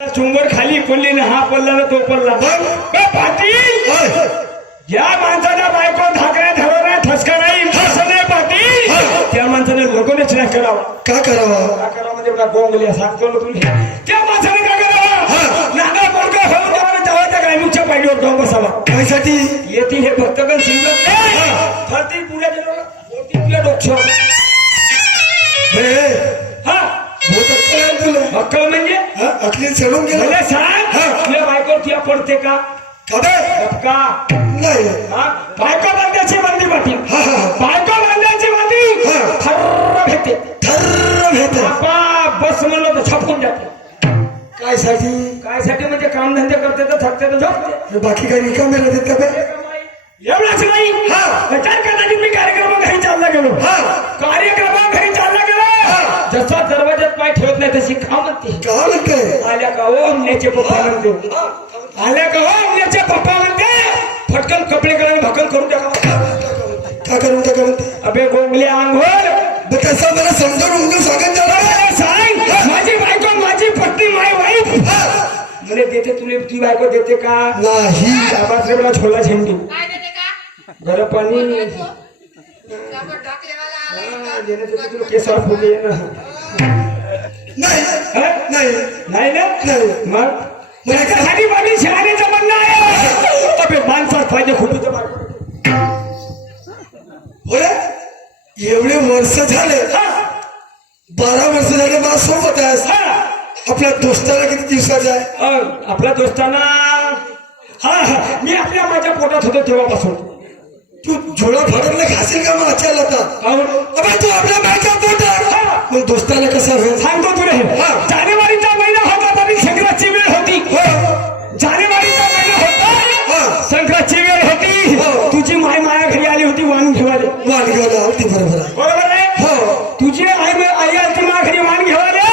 चुंबर खाली पडली ना, हा पडला ना तो पडला. पाटील, ज्या माणसाच्या बायको धाकऱ्या ठरवणार ठसका नाही असं नाही पाटील, त्या माणसाने लगोनच नाही करावा. का करावा? का करावा म्हणजे मला बोंगल्या सांगतो ना तुम्ही. त्या माणसाने काय करावा? नागा पोरगा होऊन त्याला जवळच्या ग्रामीणच्या पायरीवर जाऊन बसावा. त्यासाठी येतील हे भक्तगण शिवत नाही, फरती पुढे गेलो तुला डोक्ष. हा तुला अक्कल म्हणजे अखली चढून गेला. मला सांग, तुला बायको तुला पडते का? का नाही. बायको बांधायची बंदी पाटील, बायको बांधायची बंदी थर्र भेटते, थर्र भेट. बस म्हणलं तर छापून जाते. काय साठी? काय साठी म्हणजे काम धंदे करते तर थकते तर झोपते. बाकी काही रिकामे राहतात का बे? एवढाच नाही, विचार कदाचित मी कार्यक्रम घरी चालला गेलो, कार्यक्रम घरी चालला गेलो, जसा दरवाज्यात पाय ठेवत नाही तशी खा म्हणते. का म्हणते? आल्या का हो अमण्याचे पप्पा म्हणते, आल्या का हो अमण्याचे पप्पा म्हणते, फटकन कपडे करून भाकल करून टाका. का करून टाका म्हणते? अबे गोंगले आंघोळ तसं मला समजून उमजून सांगत जा. सांग, माझी बायको माझी पत्नी माय वाईफ म्हणे देते, तुला ती बायको देते का? नाही. बाबासाहेबला छोला झेंडी गरम पाणी केसावर फुले ना. नाही नाही नाही ना, नाही. मग माझ्यासाठी बाबी शहाण्याचं म्हणणं आहे. अबे माणसात पाहिजे खुटीचं बायको. होय, एवढे वर्ष झाले, 12 वर्ष झाले मला सोबत आहेस. आपल्या दोस्ताला किती दिवसाचा आहे? आपल्या दोस्तांना मी आपल्या माझ्या पोटात होतो तेव्हापासून. तू झोळा फाडून घासेल का मग अचायला होता? तू आपल्या माझ्या पोटात, मग दोस्ताला कसं होईल? सांगतो तुला. जानेवारीचा महिना होता तरी संक्रांतची वेळ होती. जानेवारीचा महिना होता, संक्रांतची वेळ होती. तुझी माय माया घरी आली होती वाण घेवाले. वाण घेवायला होती. बरोबर आहे. बरोबर आहे. तुझी आई आली माझ्या घरी वाण घेवाले.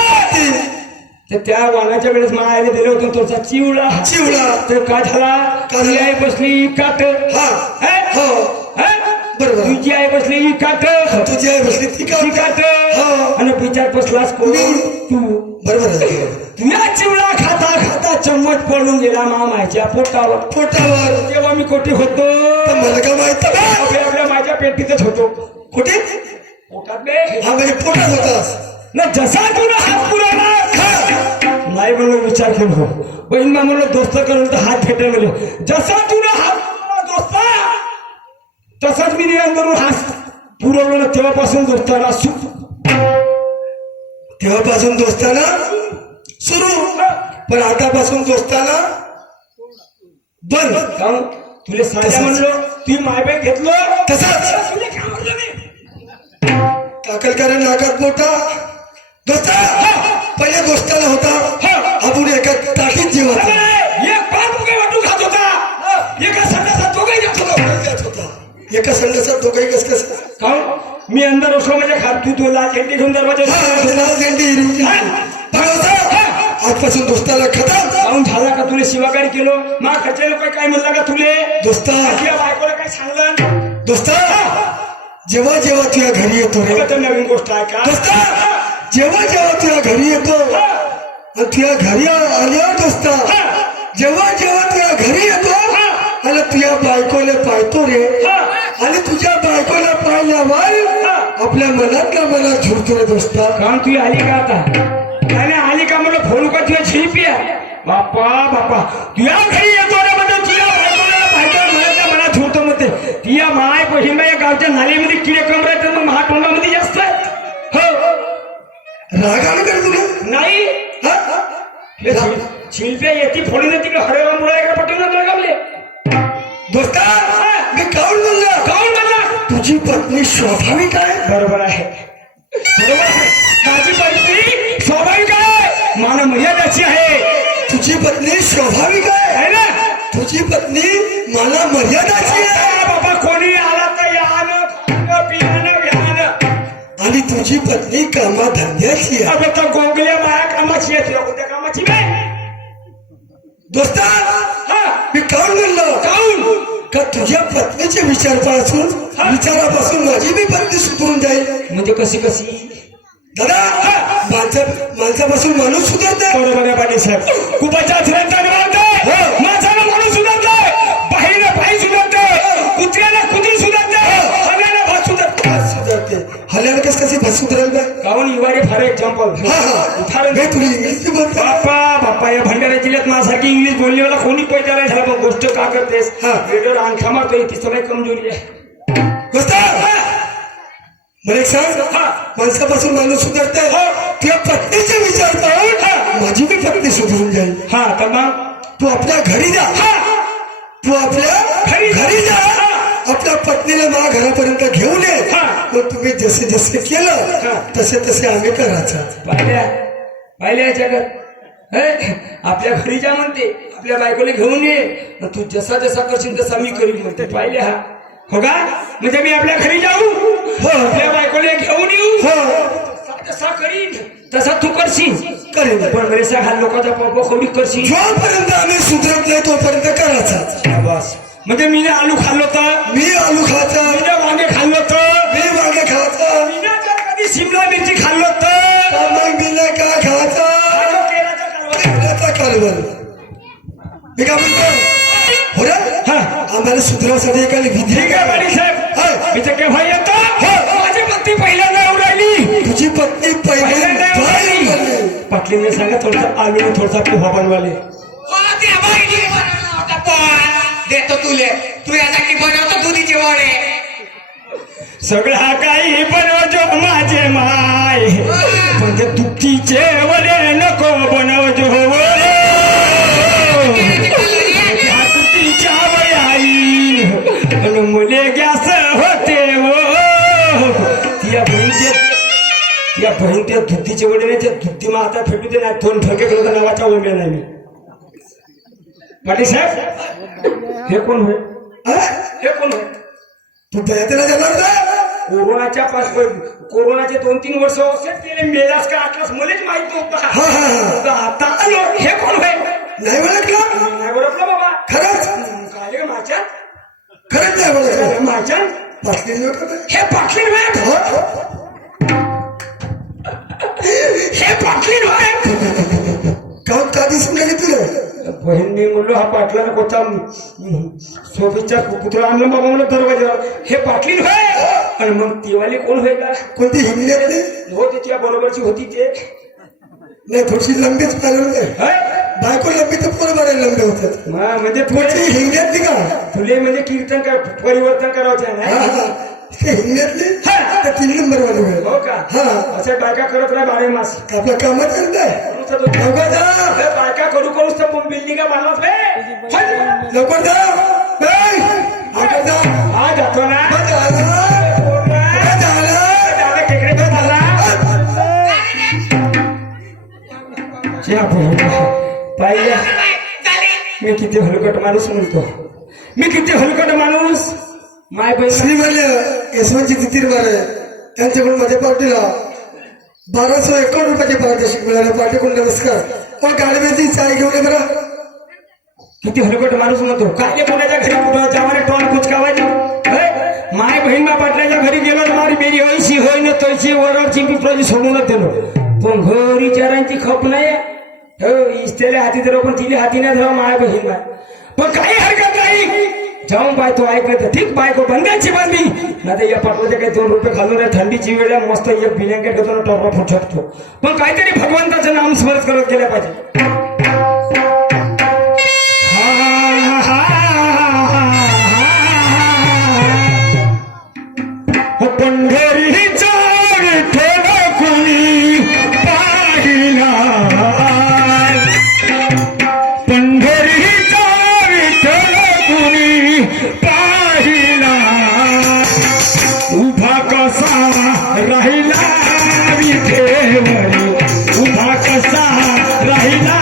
तर त्या वाणाच्या वेळेस मायाने दिलं होतं तुझा चिवडा. तर काय झाला? तुझी आई बसली काट. बरोबर. तुझी आई बसली काट, तुझी आई बसली ती काट, आणि पिचार बसलास कोण? तू. बरोबर आहे. तुझ्या चिवडा खाता खाता चम्मच पडून गेला मामाच्या पोटावर. तेव्हा मी कोठे होतो? मला काय माहित? आपल्या माझ्या पेटीतच होतो. कुठे? पोटात बे. हा म्हणजे पोटात होतास ना. जसा तुला हात पुरवला नाही म्हणून विचार केलो. बहीण मा म्हणलं दोस्त करून तर हात फेटे म्हणले. जसा तुला हात पुरवला दोस्ता, तसाच मी निरंतरून हात पुरवलो ना. तेव्हापासून दोस्ताला सुख. तेव्हापासून दोस्ताना सुरू, पण आतापासून दोस्ताना बंद. तुला साध्या म्हणलो, ती मायबाई घेतलो तसाच. तुला काय म्हणलं नाही? टाकल कारण नाकात मोठा दोस्ता. पहिल्या दोस्ताला होता आपण एका ताटीत जेवत. एक पाप काय वाटून खात होता, एका संडासात दोघंही जात होता. एका संडासात दोघंही कस कस. मी अंदर असलो म्हणजे खात तू लाल झेंडी घेऊन दरवाजा. आजपासून दोस्ताला खतम. जाऊन झाला का तुला शिवाकारी केलो? मा खर्चे लोक काय म्हणला का तुले? दोस्ता बायकोला काय सांगलं? दोस्ता जेव्हा जेव्हा तुझ्या घरी येतो रे, नवीन गोष्ट आहे का? दोस्ता जेव्हा जेव्हा तुझ्या घरी येतो आणि तुझ्या घरी आल्यावर दोस्ता जेव्हा जेव्हा तुझ्या घरी येतो आणि तुझ्या बायकोला पाहतो रे, आणि तुझ्या बायकोला पाहिल्यावर आपल्या मनातल्या मनात झुरतो रे दोस्ता. कारण तुझी आली का आता? त्याने आली का म्हणलं फोन का तुझ्या झिपी आहे? बाप्पा बाप्पा, तुझ्या घरी येतो रे म्हणजे तुझ्या बायकोला पाहतो, मनातल्या मनात झुरतो म्हणते. तुझ्या माय बहीण या गावच्या नालीमध्ये किडे कमरे तर मग महातोंडामध्ये जास्त आहे. रागाने कर तुला नाही. शिल्प्या येते फोडून तिकडे हरेराम मुळे पटवून गावले. दोस्ता मी काऊन म्हणला तुझी पत्नी स्वाभाविक आहे. बरोबर आहे, बरोबर आहे. माझी पत्नी स्वाभाविक आहे, मान मर्यादाची आहे. तुझी पत्नी स्वाभाविक आहे ना. तुझी पत्नी मला मर्यादाची आहे. बाबा कोणी आला तर यानं पियानं व्यानं. आणि तुझी पत्नी कामाधंद्याची आहे. अबे तर गोगल्या माया कामाची आहे, कोणत्या कामाची नाही. दोस्ता मी काऊन म्हणलं का तुझ्या पत्नीचे विचारापासून माझी बी पत्नी सुधरून जाईल. म्हणजे कशी कशी? दादा माणसापासून माणूस सुधारते. बरोबर आहे पाटील साहेब. कुपाच्या अथऱ्यांचा निवारते, माणसाला माणूस सुधारते, बाईला बाई सुधारते, कुत्र्याला कुत्री सुधारते, हल्याला भात सुधारते. हल्याला कशी भात सुधारेल बा? काहून इवारे फार एक्झाम्पल नाही तुला इंग्लिश बोलतो. बाप्पा या भंडारा जिल्ह्यात माझ्यासारखी इंग्लिश बोललेला कोणी पैदा नाही झाला. गोष्ट का करतेस? वेगळं अंगठा मारतोय, ती सगळी कमजोरी आहे. मला एक सांग, माणसापासून माणूस सुधारते. तुझ्या पत्नीचे विचार पाहून माझी बी पत्नी सुधरून जाईल. हा तर मग तू आपल्या घरी जा, तू आपल्या घरी जा, आपल्या पत्नीला माझ्या घरापर्यंत घेऊन ये. मग तुम्ही जसे जसे केलं तसे तसे आम्ही करायचं. पाहिल्या जगात आपल्या घरी जा म्हणते, आपल्या बायकोला घेऊन ये, तू जसा जसा करशील तसा मी करीन म्हणते. पाहिले हा हो का? म्हणजे मी आपल्या घरी जाऊ, आपल्या बायकोला घेऊन येऊ, जसा करीन तसा तू करशील. करेन पण रेसा घाल लोकांचा पोकोडी करशील. जोपर्यंत आम्ही सुधरत नाही तोपर्यंत करायचा. बस. म्हणजे मी आलू खाल्लो तर मी आलू खायचा, मी वांगे खाल्लो तर मी वांगे खायचा, मी कधी शिमला मिरची खाल्लो तर मग मी काय खायचा कारभार. मी काय म्हणतो हो रे, आम्हाला सुधरासाठी एखादी विधी ठीक आहे पाटील साहेब. मी तर केव्हा येतो, माझी पत्नी पहिल्यांदा उडाली. तुझी पत्नी पहिल्यांदा पाटलीने सांगा थोडसा आलू थोडसा पोहा बनवाले. देतो तुले, तू यासाठी बनवतो दुधीचे वडे. सगळा काही बनवजो माझे माय, पण ते दुधीचे वडे नको बनवजो वडे. दुधीच्या वयाई पण मुले गॅस होते हो. या बहीण त्या दुधीचे वडे नाही, त्या दुधी मग आता फेटू दे नाही. दोन ठरके केलं तर नावाचा उभे नाही मी. पाटील साहेब हे कोण होय? हे कोण होय? तू प्रयत्न जाणार ना. कोरोनाचे 2-3 वर्ष असेच गेले. मेलास का आटलास मलाच माहित नव्हतं. आता आलो. हे कोण होय? नाही ओळखलं? नाही ओळखलं बाबा. खरंच काय माझ्या खरंच नाही ओळखलं. माझ्या पाटली हे पाटलीन होय. हे पाटलीन होय. का दिसून गेली तुला? बहीण मी म्हणलो हा पाटलाला कोणता सोबीचा पुतळा आणलं बाबा म्हणलं दरवाजावर. हे पाटलीन होय. आणि मग तिवाली कोण होय का? कोणती हिंगण्यातली हो तिच्या बरोबरची होती ते. नाही थोडीशी लंबीच पाहिलं. बायको लंबी तर पोरं बरे लंबे होतात. म्हणजे थोडी हिंगण्यातली का? तुले म्हणजे कीर्तन परिवर्तन करायचं नाही. हिंगण्यातली तर 3 नंबर वाली वेळ. हो का? असं बायका करत राहा 12 मास. आपलं कामच करताय. बायका करू करूच तर बिल्डिंग बांधलाच लवकर जा. हा जातो ना. पाहिजे मी किती हलकट माणूस म्हणतो. मी किती हलकट माणूस. माय बहीण श्री म्हणले यशवंतची तिथीर बार आहे. त्यांच्याकडून माझ्या पार्टीला 1251 रुपयाचे पारितोषिक मिळाले. पार्टीकडून नमस्कार. पण गाडीची चाळी घेऊन ये बरं. किती हलकट माणूस म्हणतो. काय कोणाच्या घरी कुठं जावाने टॉन कुचकावायची. माय बहीण बा पाटलाच्या घरी गेलो तर मारी मेरी ऐशी होई न तैशी वरची पिपराची सोडूनच दिलो. पण घरी चारांची खप नाही. इस्तेले हाती धरो पण तिले हाती नाही धरा माय बहीण बाय. पण काही हरकत नाही. जाऊन बाय तो ऐकत ठीक बायको बंदाची बांधली ना. ते या पाटलाचे काही 2 रुपये घालून आहे. थंडीची वेळ आहे. मस्त एक ब्लँकेट घेतो ना टॉपा फुट शकतो. पण काहीतरी भगवंताचं नाम स्मरण करत गेलं पाहिजे. पंढरीचा विठ्ठल कुणी पाहिला. पंढरीचा विठ्ठल कुणी पाहिला. उभा कसा राहिला विठेवरी. उभा कसा राहिला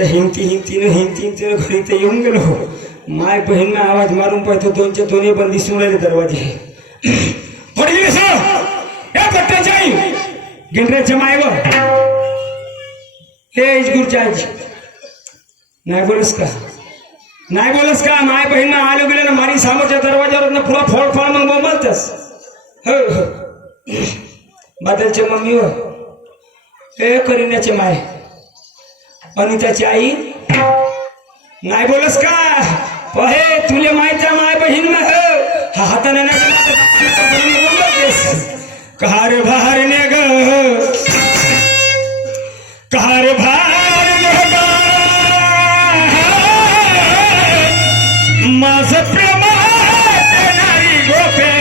त्या हिमतीनं घरी ते येऊन गेलो. माय बहीण आवाज मारून पाहतो दोनच्या दोन्ही पण दिसून राहिले दरवाजे. थोडी गेली या पट्ट्याची आई गिंडऱ्याच्या मायवर हे इजगुरच्या आजी नाही बोलस का माय बहीण आलो गेले ना मारी समोरच्या दरवाजावर पुरा फोड मग बोलतस. हो बादलच्या मम्मीवर हे करीनाचे माय अनिताची आई नाही बोलस का पहे तुले माहिती माय बहीण हा हाताने कार भार ने कार भार माझ प्रेम देणारी गोपे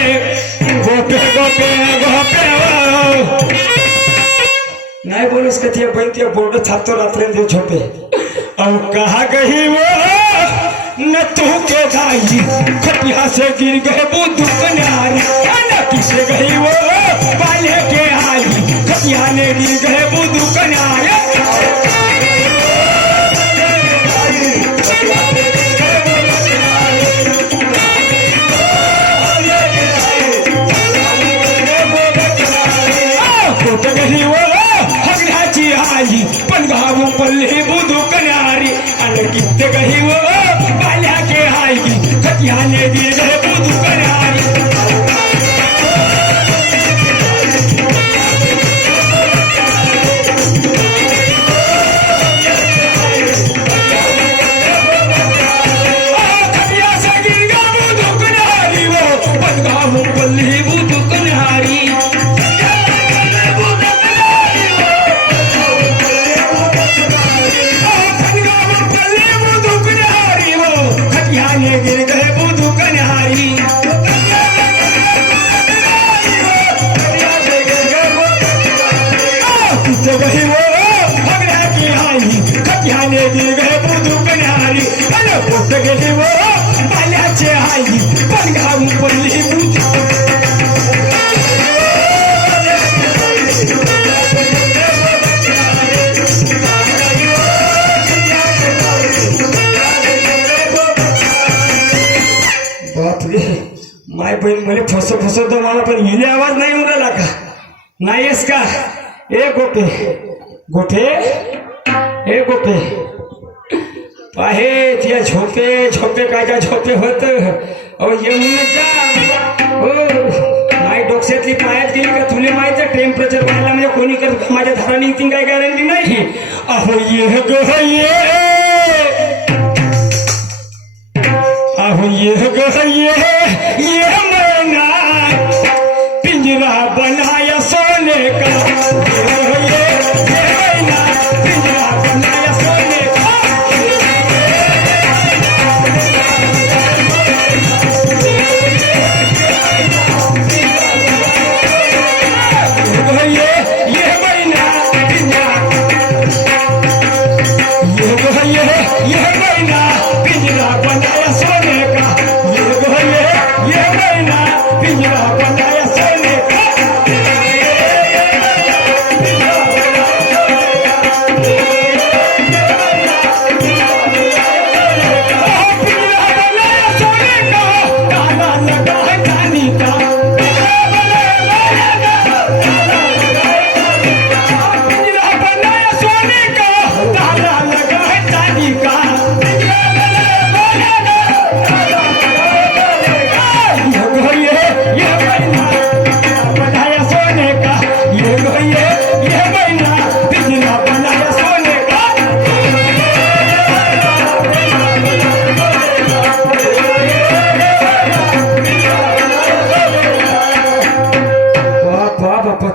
नाही बोलस का त्या बहीण त्या बोर्ड छापतो रात्र झोपे. अब कहा गई वो न तू के जाई खटिया से गिर गए वो दुकनारी न किसे गई वो पाले के आई खटिया ने गिर गए वो दुकनारी. गई वो हगण्याची आई पण भाऊ पल्ले बुधू कन्यारी आणि किती गही वो बाल्या के आई खटियाने गिर बुधू कन्यारी. खटिया से गिर गया बुधू कन्यारी वो पण भाऊ पल्ले बुधू कन्यारी. गिर गए बुधू कन्यारी गई वो भगड़ा की आई खटियाने गिर गए बुधू कन्यारी गई वो बाल्याचे आई पण घाऊन पडली बुधू. माय बहीण म्हणे फसवतो मला पण हिने आवाज नाही येऊन राहिला का नाहीस का ए गोठे पाहे त्या झोपे काय झोपे होत अहो येऊन जा हो माय डोक्यातली पायात गेली का तुला माहिती टेम्परेचर वाढला म्हणजे कोणी करत माझ्या धाराने येतील काय गॅरंटी नाही. अहो ये मैना पिंजरा बनाया सोने का ये मैना पिंजरा बनाया सोने का. ये मैना पिंजरा ये मैना पिंजरा बनाया सोने का ये मैना पिंजरा बनाया सोने का. पिंजरा बनाया सोने का ताला लगा है चांदी का. पिंजरा बनाया सोने का ताला लगा है चांदी का.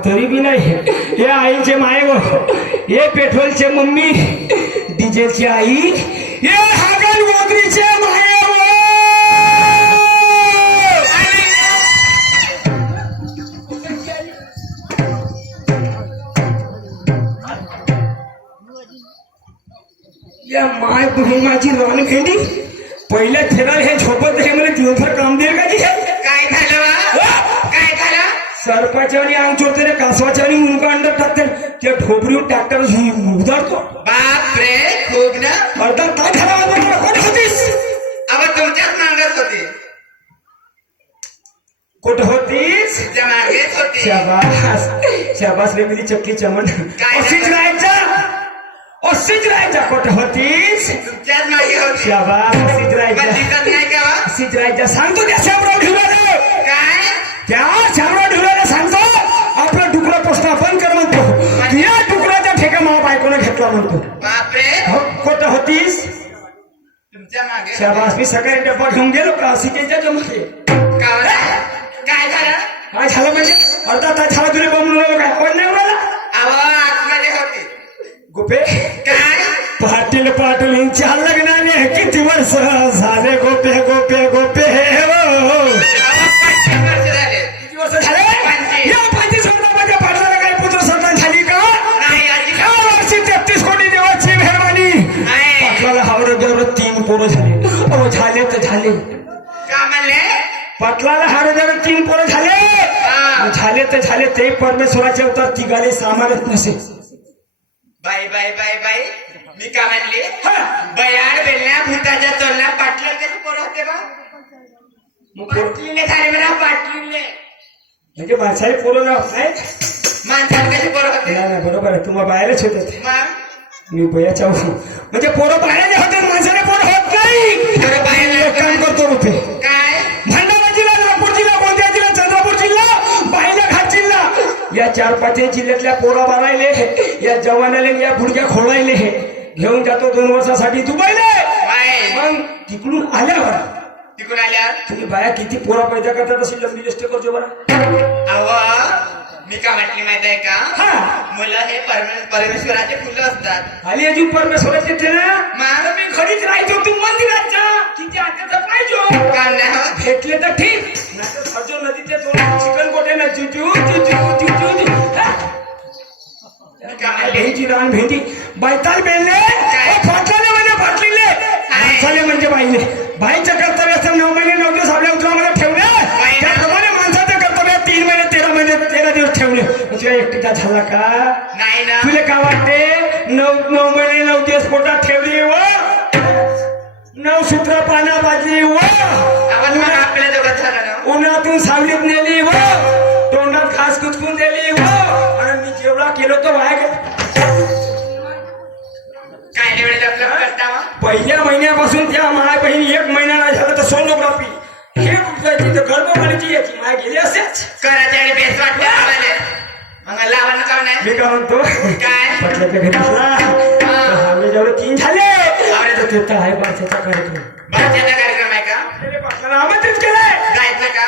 तरी बी नाही हे आईचे मायव हे पेट्रोलचे मम्मी डीजेची आई हे हागल गोदरीचे मायव. या माय बहीण माझी रान भेंडी पहिल्या फेराल हे झोपत हे मला दिवसभर काम देईल का जी. काय झालं काय झालं सरपाच्या आणि अंग चोरते रे कासवाच्या आणि मुनका अंडर टाकते त्या ठोबरीवर ट्रॅक्टर उधारतो. बाप रे खूप ना अर्धा तास झाला म्हणजे मला कोण होतीस अहो तुमच्याच मागत होते कुठं होतीस तुमच्या मागेच होते शाबास शाबास रे मेरी चक्की चमन काय अशीच राहायचा कुठं होतीस तुमच्याच मागे होते शाबास अशीच पण राहायचा दिसत नाही का वा? अशीच राहायचा सांगतो त्या शामराव ढिवऱ्याला काय त्या शामराव ढिवऱ्याला सांगतो आपला डुकरा पोसणं बंद कर म्हणतो या डुकराच्या ठेका मला बायकोनं घेतला म्हणतो बापरे कुठं होतीस तुमच्या मागे शाबास मी सकाळी डब्बा घेऊन गेलो का सीतेच्या मध्ये का बरं? काय झालं काय झालं म्हणजे अर्धा तास झाला तुला बोंबलून राहिलो काय कोण नाही उडाला अहो आतमध्ये होते गोपे काय पाटील यांच्या लग्नाने किती वर्ष झाले गोपे गोपे गोपे अहो, 25 वर्ष झाले किती वर्ष झाले 25. या 25 वर्षामध्ये पाटलाला काही पुत्र संतान झाली का नाही आजी या वर्षी 33 कोटी देवाची मेहरबानी नाही पाटलाला हावरं 3 पोरं झाले अहो झाले तर झाले का म्हणले पाटलाला हावरं 3 पोरं हा. झाले तर झाले ते परमेश्वराचे अवतार तिघाले सामानच नसे बाई बाई बाई बाई मी का म्हणली हा. बयाड बेलल्या भूताच्या तोलल्या पाटल्या कशी पोरं होते बा मग पोरं- पाटलीले झाले म्हणा पाटलीले म्हणजे माणसाला पोरं नाव काय माणसाला कशी पोरं होते नाही बरोबर आहे तुम्हाला बाहेरच होत ते मग मी बयाच्या म्हणजे पोरं बाहेर होते माणसाने पोरं होत नाही पोरं बाहेर मी एक काम करतो रुपये काय भंडारा जिल्हा नागपूर जिल्हा गोंदिया जिल्हा चंद्रपूर जिल्हा बायलाघाट जिल्हा या 4-5 जिल्ह्यातल्या पोरा बारायले या जवानाले या गुडघ्या खोळायले घेऊन जातो 2 वर्षासाठी दुबईले बाई मग तिकडून आल्यावर तिकडून आल्यावर तुम्ही बाया किती पोरा पैदा करतात अशी लंबी लिस्ट करतो बरं अहो मी का म्हटली माहित आहे का हा मुलं हे परमेश्वराचे फुलं असतात आली अजून परमेश्वराचे ते ना मग मी घरीच राहायचो तू मंदिरात जा किती आत्याचा पाहिजे काम नाही होत भेटले तर ठीक नाही तर सजो नदीचे दोन चिकन कोटे ना चुचू चुचू चुचू भेंडी रान भेंडी बैताल बेलले फाटले म्हणजे फाटलेले माणसाले म्हणजे बाईले बाईच्या कर्तव्याचं 9 महिने 9 दिवस आपल्या उतरामध्ये ठेवले त्याप्रमाणे माणसाचं कर्तव्य 3 महिने 13 महिने 13 दिवस ठेवले तुझ्या एकटीचा झाला का नाही ना तुला काय वाटते 9 महिने 9 दिवस पोटात ठेवली व 9 सूत्र पाना बाजली व आपण मग आपल्या दोघात झालं ना उन्हातून सावलीत नेली व तोंडात घास कुचकून दिली व आणि मी जेवढा केलो तो वाया गेला काय वेळेत आपलं करता पहिल्या महिन्यापासून त्या माय बहिणी 1 महिना नाही झाला तर सोनोग्राफी हे तिथं गर्भपाणीची याची माय गेली असेच करायचे आणि बेस वाटते आम्हाला मग लावायला का नाही मी काय म्हणतो काय पटल्याच्या घरी आला जेवढे 3 झाले तर ते तर आहे बारशाचा कार्यक्रम बारशाचा कार्यक्रम आहे का त्याने पाटलाला आमंत्रित केलंय जायचं का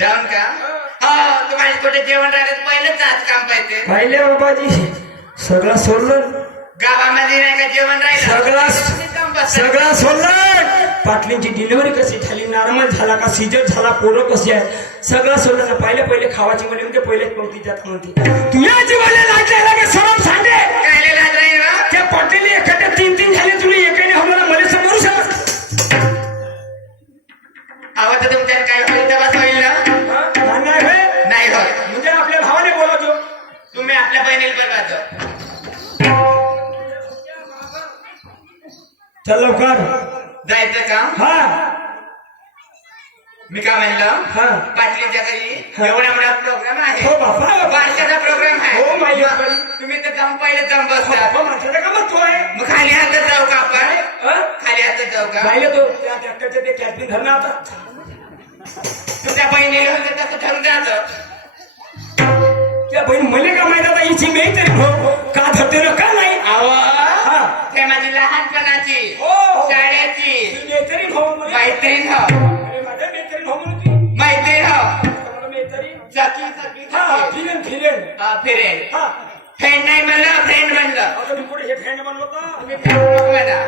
जाऊन का हो तुम्हाला कुठे जेवण राहिलं पहिलंच आज काम पाहिजे पाहिले बाबाजी सगळं सोडलं गावामध्ये नाही का जेवण राहिलं सगळा सोडलं पाटलींची डिलिव्हरी कशी झाली नॉर्मल झाला का सीजर झाला पोरं कशी आहे सगळं सोडलं ना पहिले खावाची मला म्हणजे पहिलेच पंक्ती जात म्हणते तुझ्या जीवाला लागलेला की सरळ सांगे काय लाज नाही बा त्या पाटील एखाद्या 3 झाले तुला एकाने हमला मला समोर शकत आवाज तुमच्यात काय होईल तेव्हाच होईल ना नाही होत म्हणजे आपल्या भावाने बोलावतो तुम्ही आपल्या बहिणीला बोलवायचं चल लवकर जायचं का हा मी काय म्हणलं हा पाटलीच्या घरी एवढा मोठा प्रोग्राम आहे हो बापा बारशाचा प्रोग्राम आहे हो माहिती आहे. मग तुम्ही तर जाऊन पहिले जाऊन बसता माणसाला का म्हणतोय मग खाली हातात जाऊ का आपण खाली हातात जाऊ का पाहिलं तो त्या ट्रॅक्टरचे ते कॅटबिन धरणं आता तुमच्या बहिणीला होतं तसं ठरून जातं त्या बहीण मले का माहित आता हिची मी तरी हो का धरते ना का नाही अहो हा ते माझी लहानपणाची हो, हो. शाळेची मैत्रीण हो मला. मैत्रीण हो अरे माझ्या मैत्रीण हो म्हणून ती. मैत्रीण हो मला मैत्रीण सखी हा फिरेन फिरेन फिरेल हा फ्रेंड नाही म्हणलं फ्रेंड म्हणलं आता मी पुढे हे फ्रेंड म्हणलो का तुम्ही friend नको म्हणा.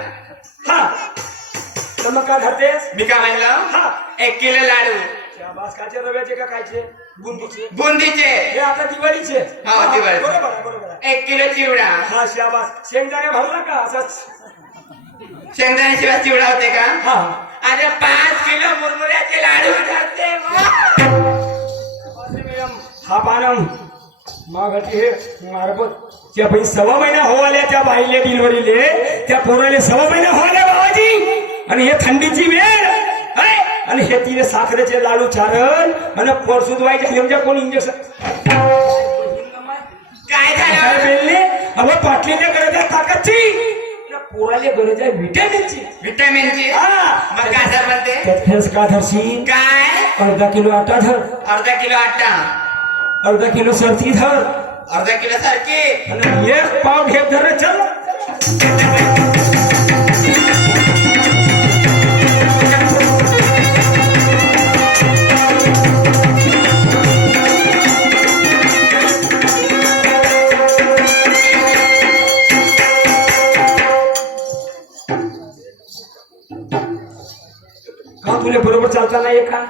हा तर मग काय धरतेस मी काय म्हणलं हा 1 किलो लाडू बासकाच्या रव्याचे का खायचे बुंदीचे बुंदीचे हे आता दिवाळीचे हो, दिवाळीचे. बरोबर आहे बरोबर आहे 1 किलो चिवडा हा शाबास शेंगदाणे भरला का असाच शेंगदाण्याशिवाय चिवडा होते का हा अरे 5 किलो मुरमुऱ्याचे लाडू धरते मॅडम हा पानम मागाची हे मारबत त्या बाई 6 महिना हो आल्या त्या बाईले डिलिव्हरीले त्या पोराले 6 महिना हो आल्या बाबाजी आणि हे थंडीची वेळ हाय? आणि हे तिने साखरेचे लाडू चारण आणि परसूद व्हायचे म्हणजे कोण इंजेक्शन काय काय झालं बेलले अहो पाटलीच्या गरज आहे ताकदची पोराले गरज आहे व्हिटॅमिनची व्हिटॅमिनची हा. मग काय सर म्हणते त्यात फेस का धरशी काय अर्धा किलो आटा धर अर्धा किलो आटा अर्धा किलो सरती धर अर्धा किलो सारखी आणि 1 पाव घेत धर रे, चल का तुला बरोबर चालता नाही का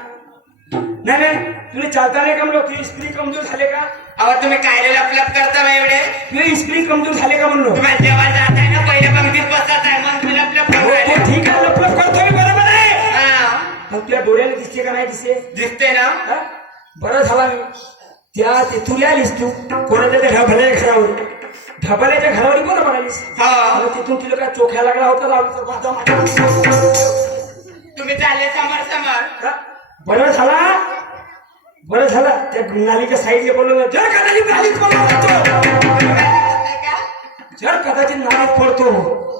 नाही तुला चालता नाही का म्हणलो तुझी स्त्री कमजोर झाले का अहो तुम्ही काय लपलप करता बा एवढे तुझी स्त्री कमजोर झाले का म्हणलो तुम्हाला जेव्हा जात आहे ना पहिल्या पंक्तीत बसत आहे मग तुम्ही लपलप करू हो, राहिले. ठीक आहे लपलप करतोय बरोबर आहे हा, मग तुझ्या डोळ्याला दिसते का नाही दिसते दिसते ना हा? बरं झाला मी त्या ते तुला आलीस तू कोणाच्या त्या ढाबल्याच्या घरावर ढाबल्याच्या घरावर कोण म्हणालीस हो आणि तिथून तुला काय चोख्या लागला होता लावला तुम्ही चालले समोर समोर बरं झाला त्या नालीच्या साईडला बोलवलं जर कदाचित नालीत जर कदाचित नालीत पडतो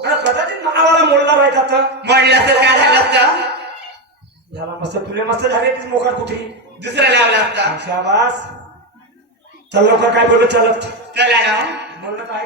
आणि कदाचित नावाला मोडला पाहिजे आता म्हणलं तर काय झालं असतं झाला मस्त तुले मस्त झाले तीच मोकार कुठे दुसरं लावलं असतं शाबास चल लवकर काय बोलत चालत चला ना म्हणलं काय